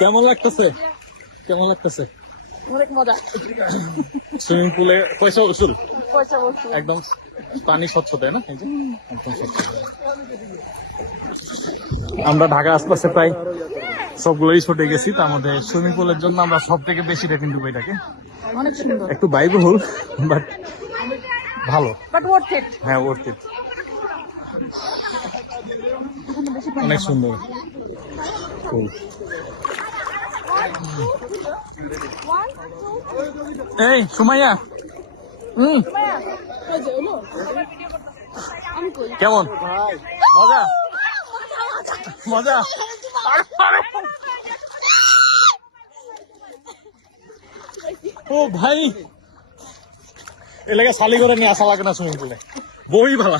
কেমন লাগতেছে? কেমন লাগতেছে? অনেক মজা। সুইমিং পুলে পয়সা উসুল? পয়সা বলছি একদম পানি স্বচ্ছ, তাই না? এই যে একদম স্বচ্ছ। আমরা ঢাকা আশপাশে প্রায় সবগুলোই ছুটে গেছি, তার মধ্যে সুইমিং পুলের জন্য আমরা সব থেকে বেশি রেটিং দেবো এটাকে। অনেক সুন্দর, একটু ব্যয়বহুল বাট ভালো। But worth it. হ্যাঁ, ওয়ার্থ ইট। অনেক সুন্দর। এই সুমাইয়া, কেমন? মজা মজা। ও ভাই, এলাকা শালি করে নিয়ে আসা লাগে না সুইমিং পুলে, বই ভালা।